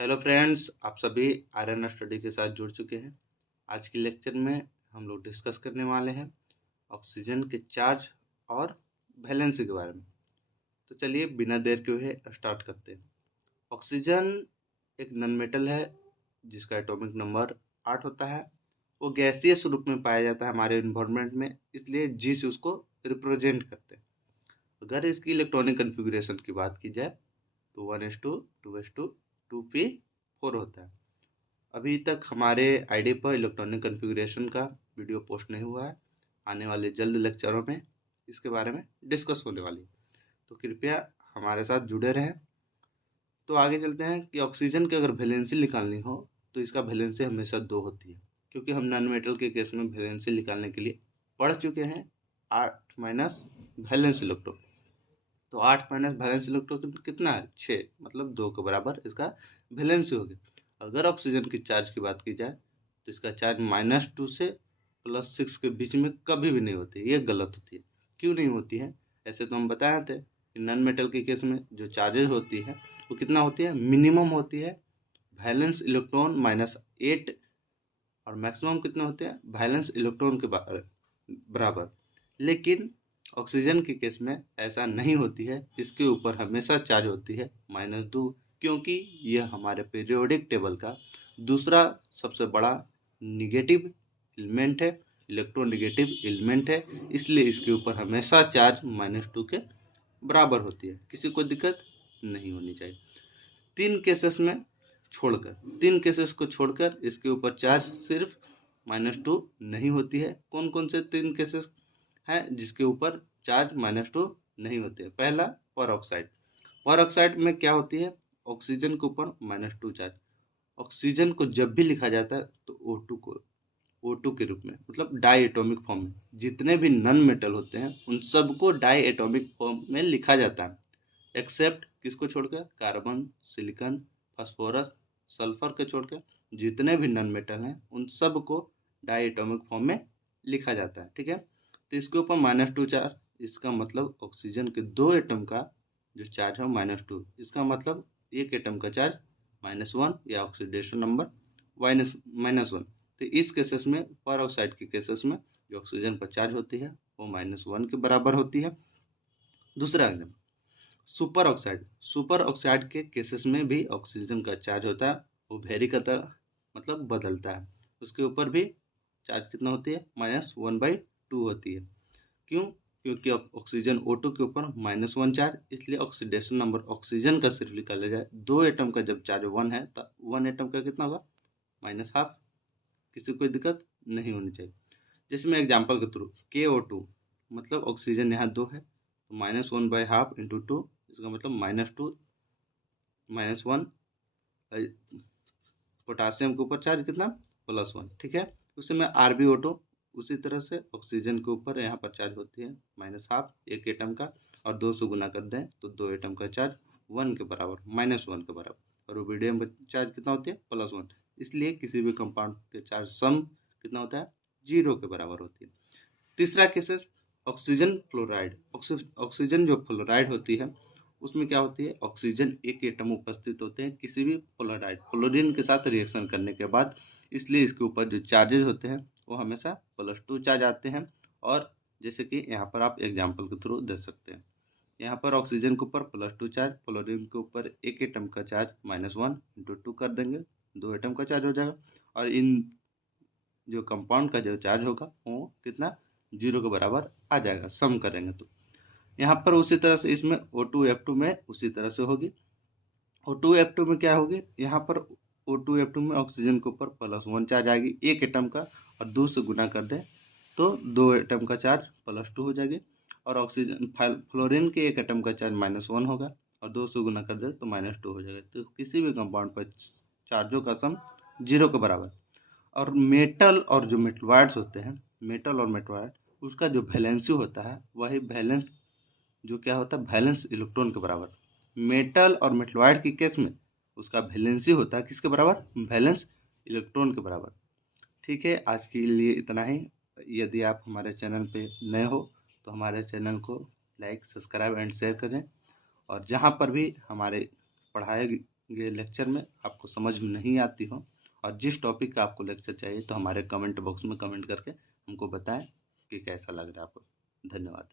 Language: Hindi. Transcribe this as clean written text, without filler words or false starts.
हेलो फ्रेंड्स, आप सभी आयरन स्टडी के साथ जुड़ चुके हैं। आज के लेक्चर में हम लोग डिस्कस करने वाले हैं ऑक्सीजन के चार्ज और वैलेंसी के बारे में। तो चलिए बिना देर के हुए स्टार्ट करते हैं। ऑक्सीजन एक नॉन मेटल है जिसका एटॉमिक नंबर 8 होता है। वो गैसीय रूप में पाया जाता है हमारे इन्वायरमेंट में, इसलिए जी से उसको रिप्रेजेंट करते हैं। अगर इसकी इलेक्ट्रॉनिक कन्फिगरेशन की बात की जाए तो 1s2 2s2 2p4 होता है। अभी तक हमारे आईडी पर इलेक्ट्रॉनिक कॉन्फ़िगरेशन का वीडियो पोस्ट नहीं हुआ है। आने वाले जल्द लेक्चरों में इसके बारे में डिस्कस होने वाली है, तो कृपया हमारे साथ जुड़े रहें। तो आगे चलते हैं कि ऑक्सीजन की अगर वैलेंसी निकालनी हो तो इसका वैलेंसी हमेशा 2 होती है, क्योंकि हम नॉन मेटल के केस में वैलेंसी निकालने के लिए पढ़ चुके हैं 8 माइनस वैलेंस इलेक्ट्रॉन। तो 8 माइनस वैलेंस इलेक्ट्रॉन कितना है? 6, मतलब 2 के बराबर इसका वैलेंसी हो गया। अगर ऑक्सीजन की चार्ज की बात की जाए तो इसका चार्ज -2 से +6 के बीच में कभी भी नहीं होती। ये गलत होती है। क्यों नहीं होती है? ऐसे तो हम बताए थे कि नॉन मेटल के केस में जो चार्जेज होती है वो कितना होती है? मिनिमम होती है वैलेंस इलेक्ट्रॉन -8 और मैक्सिमम कितने होते हैं? वैलेंस इलेक्ट्रॉन के बराबर। लेकिन ऑक्सीजन के केस में ऐसा नहीं होती है। इसके ऊपर हमेशा चार्ज होती है -2, क्योंकि यह हमारे पीरियोडिक टेबल का दूसरा सबसे बड़ा निगेटिव एलिमेंट है, इलेक्ट्रोनेगेटिव एलिमेंट है। इसलिए इसके ऊपर हमेशा चार्ज -2 के बराबर होती है। किसी को दिक्कत नहीं होनी चाहिए। तीन केसेस को छोड़कर इसके ऊपर चार्ज सिर्फ -2 नहीं होती है। कौन कौन से 3 केसेस हैं जिसके ऊपर चार्ज -2 नहीं होते हैं? पहला, परऑक्साइड। परऑक्साइड में क्या होती है? ऑक्सीजन के ऊपर -2 चार्ज। ऑक्सीजन को जब भी लिखा जाता है तो O2 के रूप में, मतलब डाई एटॉमिक फॉर्म में। जितने भी नॉन मेटल होते हैं उन सबको डाई एटॉमिक फॉर्म में लिखा जाता है, एक्सेप्ट किसको छोड़कर? कार्बन, सिलिकॉन, फास्फोरस, सल्फर के छोड़कर जितने भी नॉन मेटल हैं उन सबको डाई एटॉमिक फॉर्म में लिखा जाता है। ठीक है, तो इसके ऊपर -2 चार्ज, इसका मतलब ऑक्सीजन के 2 एटम का जो चार्ज है -2। इसका मतलब एक एटम का चार्ज -1 या ऑक्सीडेशन नंबर -1। तो इस केसेस में, पर ऑक्साइड के केसेस में जो ऑक्सीजन पर चार्ज होती है वो -1 के बराबर होती है। दूसरा example, super oxide. Super oxide के केसेस में भी ऑक्सीजन का चार्ज होता है, वो वेरी करता, मतलब बदलता है। उसके ऊपर भी चार्ज कितना होती है? -1/2 होती है। क्यों? क्योंकि ऑक्सीजन O2 के ऊपर -1 चार्ज, इसलिए ऑक्सीडेशन नंबर ऑक्सीजन का सिर्फ निकाला जाए, 2 एटम का जब चार्ज 1 है तो 1 एटम का कितना होगा? -12। किसी को कोई दिक्कत नहीं होनी चाहिए। जैसे मैं एग्जाम्पल के थ्रू, KO2, मतलब ऑक्सीजन यहाँ 2 है तो -1/2 इंटू 2, इसका मतलब -2 -1। पोटासियम के ऊपर चार्ज कितना? +1। ठीक है, उसी में RbO2 उसी तरह से ऑक्सीजन के ऊपर यहाँ पर चार्ज होती है -12, एक एटम का, और 2 से गुना कर दें तो 2 एटम का चार्ज 1 के बराबर, -1 के बराबर। और रुबिडियम की चार्ज कितना होती है? +1। इसलिए किसी भी कंपाउंड के चार्ज सम कितना होता है? 0 के बराबर होती है। तीसरा केसेस, ऑक्सीजन फ्लोराइड। ऑक्सीजन जो फ्लोराइड होती है उसमें क्या होती है? ऑक्सीजन एक एटम उपस्थित होते हैं किसी भी फ्लोराइड, फ्लोरीन के साथ रिएक्शन करने के बाद, इसलिए इसके ऊपर जो चार्जेस होते हैं वो हमेशा +2 चार्ज आते हैं। और जैसे कि यहाँ पर आप एग्जाम्पल के थ्रू दे सकते हैं, यहाँ पर ऑक्सीजन के ऊपर +2 चार्ज, फ्लोरीन के ऊपर एक एटम का चार्ज -1 इंटू 2 कर देंगे, 2 एटम का चार्ज हो जाएगा। और इन जो कंपाउंड का जो चार्ज होगा वो कितना? 0 के बराबर आ जाएगा, सम करेंगे तो। यहाँ पर उसी तरह से इसमें O2F2 में उसी तरह से होगी। O2F2 में क्या होगी? यहाँ पर O2F2 में ऑक्सीजन के ऊपर +1 चार्ज आएगी एक एटम का, और 2 से गुना कर दें तो 2 एटम का चार्ज +2 हो जाएगी। और ऑक्सीजन फ्लोरीन के एक एटम का चार्ज -1 होगा, और 2 से गुना कर दें तो -2 हो जाएगा। तो किसी भी कंपाउंड पर चार्जों का सम 0 के बराबर। और मेटल और जो मेटलॉइड्स होते हैं, मेटल और मेटलॉइड, उसका जो वैलेंसी होता है वही वैलेंस जो क्या होता है? वैलेंस इलेक्ट्रॉन के बराबर। मेटल और मेटलॉइड के केस में उसका वैलेंसी होता है किसके बराबर? वैलेंस इलेक्ट्रॉन के बराबर। ठीक है, आज के लिए इतना ही। यदि आप हमारे चैनल पे नए हो तो हमारे चैनल को लाइक, सब्सक्राइब एंड शेयर करें। और जहाँ पर भी हमारे पढ़ाए ये लेक्चर में आपको समझ में नहीं आती हो और जिस टॉपिक का आपको लेक्चर चाहिए तो हमारे कमेंट बॉक्स में कमेंट करके हमको बताएं कि कैसा लग रहा है आपको। धन्यवाद।